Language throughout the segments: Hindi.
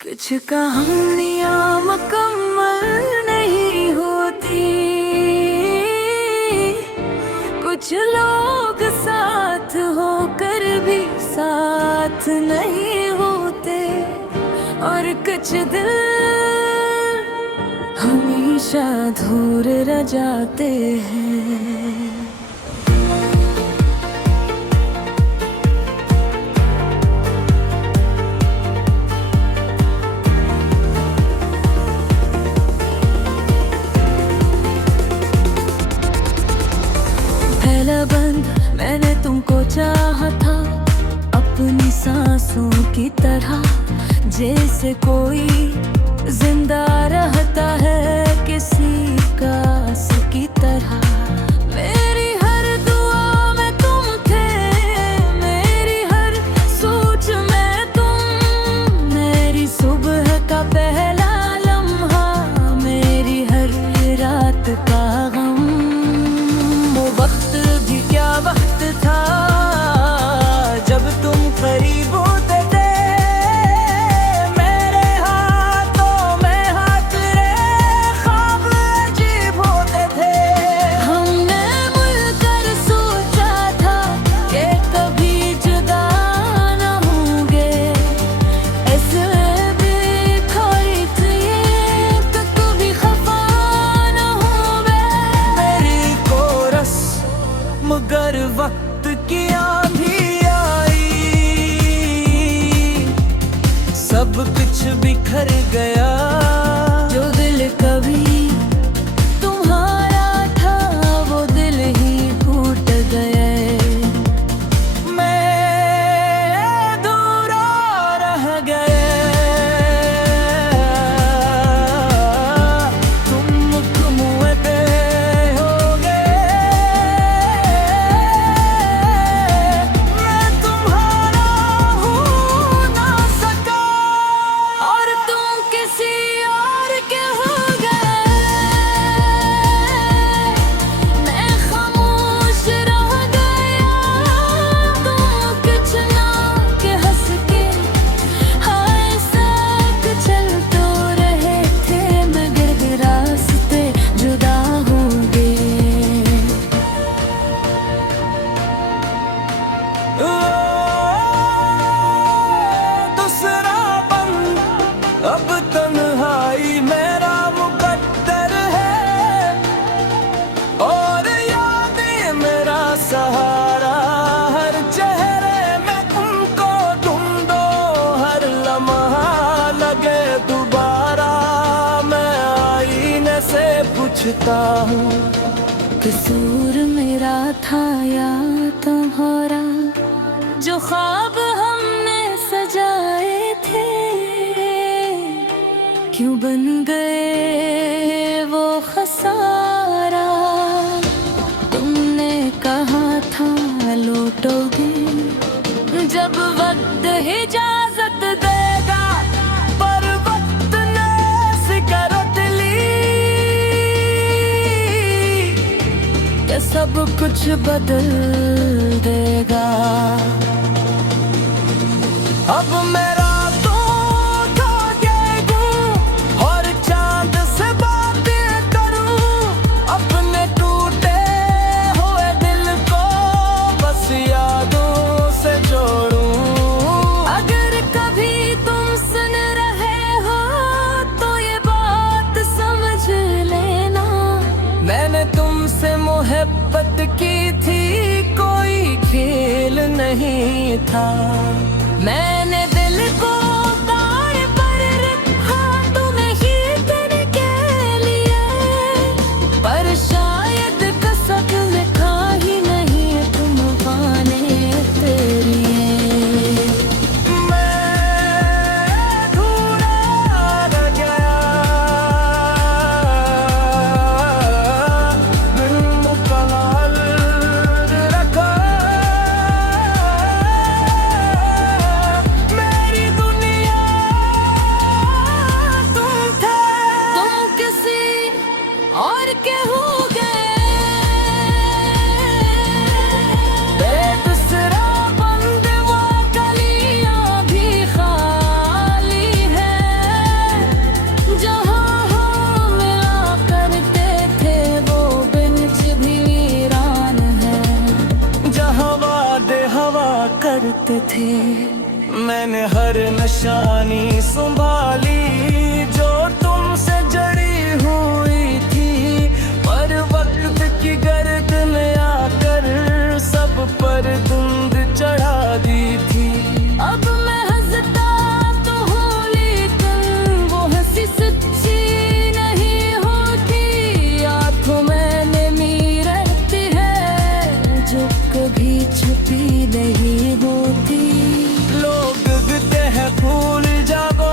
कुछ कहानियाँ मुकम्मल नहीं होती, कुछ लोग साथ होकर भी साथ नहीं होते, और कुछ दिल हमेशा दूर रह जाते हैं। पहला बंद मैंने तुमको चाहा था, अपनी सांसों की तरह, जैसे कोई जिंदा रहता है किसी का की तरह। मेरी हर दुआ में तुम थे, मेरी हर सोच में तुम, मेरी सुबह का पहला लम्हा, मेरी हर रात का गम। वो वक्त भी क्या वक्त था जब तुम करीब होते थे, मेरे हाथों में हाथ रहे ख्वाब अजीब होते थे। हमने मिलकर सोचा था कि कभी जुदा न होंगे, ऐसे भी थोड़ी थी कि कभी खफा न होंगे। मेरी कोरस मगर वक्त की आंधी सब कुछ बिखर गया, जो दिल कभी तुम्हारा था वो दिल ही टूट गया। मैं दूर रह गया, तुम मुझे हो गए, मैं तुम्हारा हो ना सका, और तुम किसी और के हो गए। मैं खामोश रह गया, तुम कुछ ना के हंस के हाय साथ चल तो रहे थे, मगर रास्ते जुदा होंगे। दूसरा बंद अब तन्हाई मेरा मुकद्दर है, और यादें मेरा सहारा, हर चेहरे में उनको ढूंढो, हर लम्हा लगे दोबारा। मैं आईने से पूछता हूँ, कसूर मेरा था या तुम्हारा, जो ख्वाब हमने सजाए थे क्यों बन गए वो खसारा। तुमने कहा था लौटोगे जब वक्त इजाजत देगा, पर वक्त ने सिकरत ली कि सब कुछ बदल देगा। अब मेरा तो और चांद से बातें करूं, अपने टूटे हुए दिल को बस यादों से जोड़ूं। अगर कभी तुम सुन रहे हो तो ये बात समझ लेना, मैंने तुमसे मोहब्बत की थी, कोई खेल नहीं था। मैंने दिल को तार पर रखा तुम्हें ही तेरे के लिए, पर शायद कसक में खा ही नहीं तुम पाने तेरी। मैं अधूरा रह गया, बिन मुकम्मल रखा, पर निशानी संभाली जो तुमसे जड़ी हुई थी, पर वक्त की गर्द में आकर सब पर धुंध चढ़ा दी थी। अब मैं हंसता तो हूँ लेकिन वो हंसी सच्ची नहीं होती, आंखों में नमी रहती है जो कभी छुपी नहीं होती। लोग कहते हैं भूल जाओ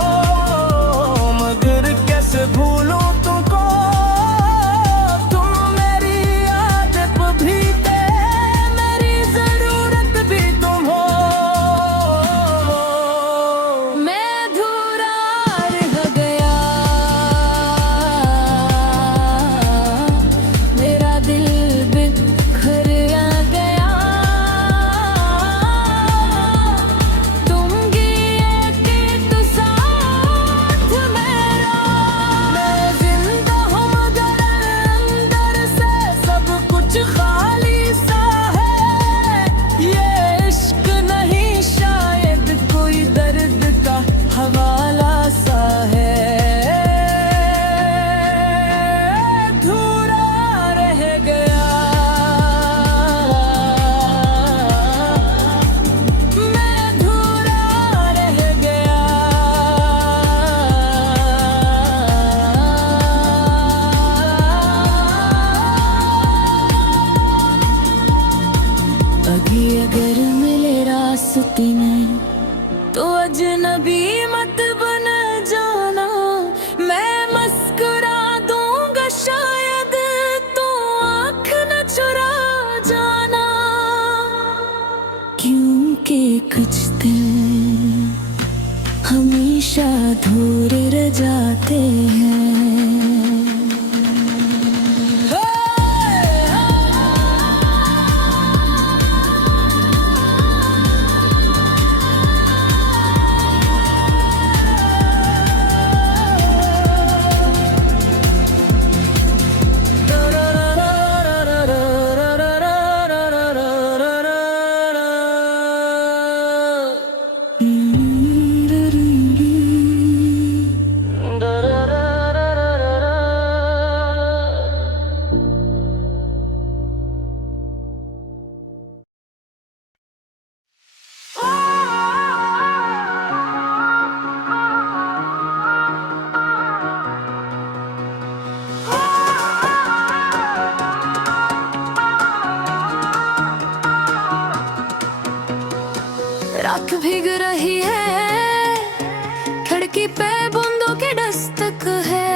मगर कैसे भूलूं तुमको, तुम मेरी आदत भी थे, मेरी जरूरत भी तुम हो। मैं अधूरा रह गया, मेरा दिल बिखर गया, तुम गए कि तो साथ मेरा। मैं जिंदा हूँ मगर अंदर से सब कुछ खाली सा है, ये इश्क नहीं शायद कोई दर्द का हवाला सा है। अधूरा रह गया, मैं अधूरा रह गया। अभी अगर मिले रास्ते में तो अजनबी मत बन जाना, मैं मुस्कुरा दूंगा शायद तो आँख न चुरा जाना, क्योंकि कुछ दिन हमेशा अधूरे रह जाते हैं। रात भीग रही है, खिड़की पे बूंदों की दस्तक है,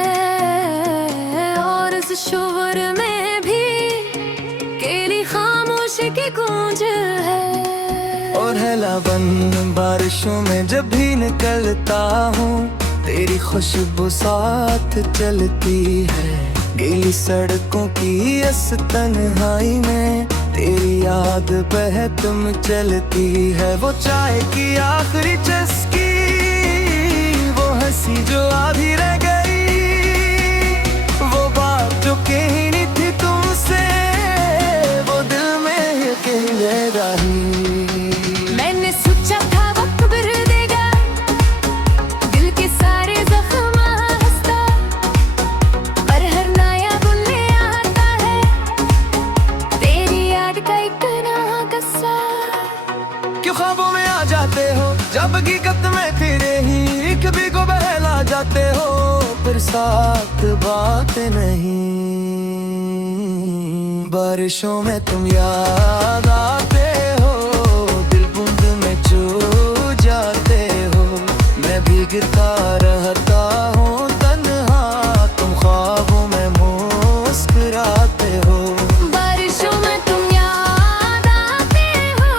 और इस शोर में भी केली खामोशी की गूंज है। और है लाबन बारिशों में जब भी निकलता हूँ, तेरी खुशबू साथ चलती है। गीली सड़कों की इस तन्हाई में तेरी याद बहतम चलती है। वो चाय की आखिरी चस्की, वो हंसी जो आधी रह गई, वो बात जो कहनी थी तुमसे, वो दिल में अकेले रही। मैंने सोचा था वक्त भर देगा दिल के सारे जख्म हंसता, पर हर नया बुनने आता है तेरी याद का एक नया किस्सा। क्यों ख्वाबों में आ जाते हो जब हकीकत में फिर ही कभी को बहला जाते हो, फिर साथ बात नहीं। बारिशों में तुम याद आते हो, दिल बूंद में चू जाते हो, मैं भीगता रहता हूँ तन्हा, तुम ख्वाबों में मुस्कुराते हो। बारिशों में तुम याद आते हो,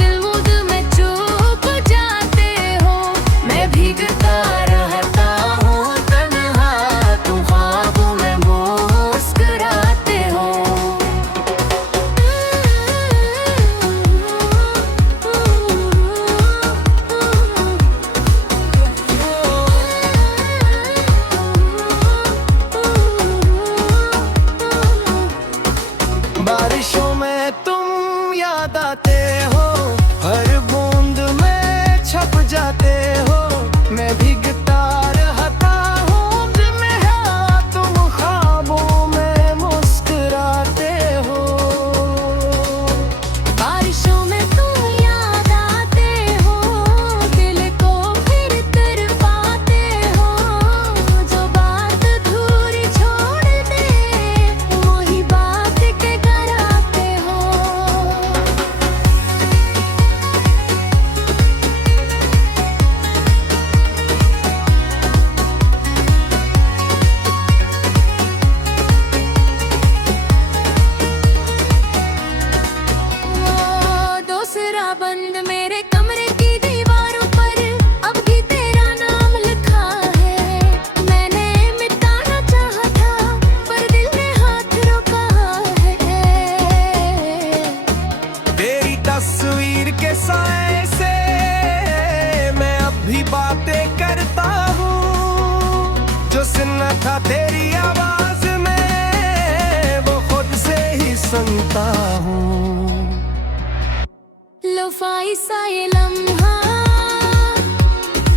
दिल बूंद में चूक जाते हो, मैं भीगता रहता हूँ तन्हा, तुम ख्वाबों में मुस्कुराते हो। हो। मैं भी गिटार हता हूँ जिनमें है तुम ख्वाबों में मुस्कुराते हो। बारिशों में तुम याद आते हो, दिल को फिर तड़पाते हो। जो बात अधूरी छोड़ दे वही बात के कराते हो। दूसरा बंद मेरे कमरे की दीवारों पर अब भी तेरा नाम लिखा है। मैंने मिटाना चाहा था पर दिल ने हाथ रोका है। तेरी तस्वीर के साए से मैं अब भी बातें करता हूँ। जो सुनना था तेरी आवाज में वो खुद से ही सुनता हूँ। लोफाई सा ये लम्हा,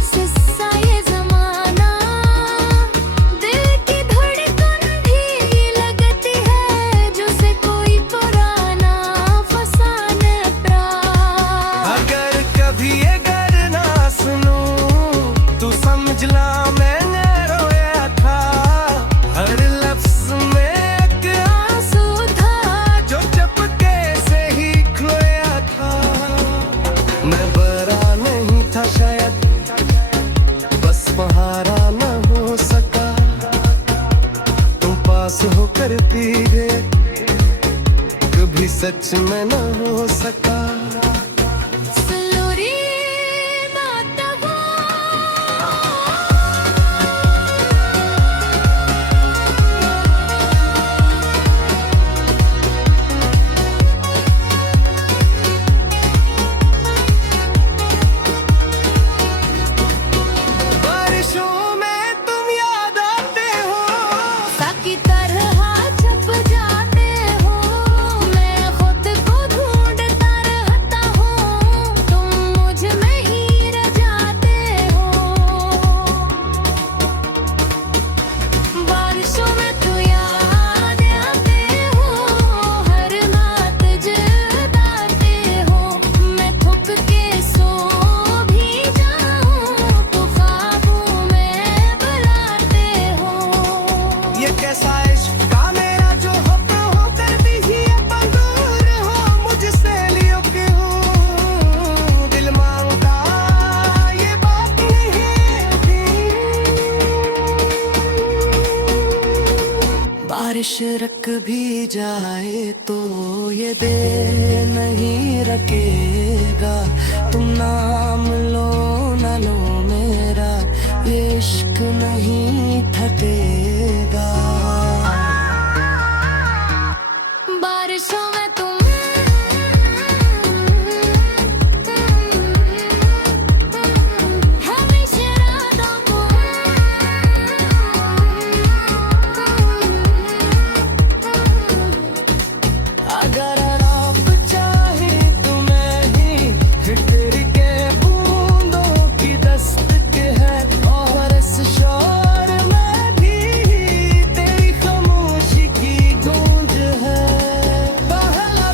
सिस्सा ये ज़माना, दिल की धड़कन भी लगती है जो से कोई पुराना फसाने प्राण। अगर कभी ये गर ना सुनूं तू समझ ला मैंने रोया था। हर लफ्ज़ में एक आंसू था जो चपके से ही खोया था। मैं बरा नहीं था शायद, बस सहारा न हो सका। तुम पास होकर भी गए, कभी सच में न हो सका। सलोरी बात वो बारिशों में तुम याद आते हो, साकी तरह छप जाते हो। मैं खुद को ढूंढता रहता हूँ, तुम मुझ में ही रह जाते हो। बारिशों में तू याद आते हो, हर रात जगाते हो। मैं थक के सो भी जाऊं तो ख्वाबों में बुलाते हो। ये कैसा इश्क का मेरा जो हो कर भी अब दूर हो मुझसे लियो क्यों। दिल मांगता ये बात नहीं थी। बारिश रख भी जाए तो ये दे नहीं रखेगा। तुम नाम लो न लो मेरा, ये इश्क नहीं थकेगा। बारिशों में तुम हमेशा रातों को अगर आप चाहे तो मैं ही तेरी के बूंदों की दस्तक है। और इस शोर में भी तेरी खामोशी की गूंज है। पहला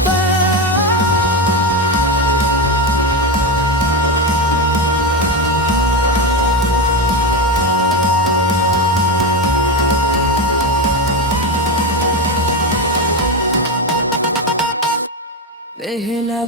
पहला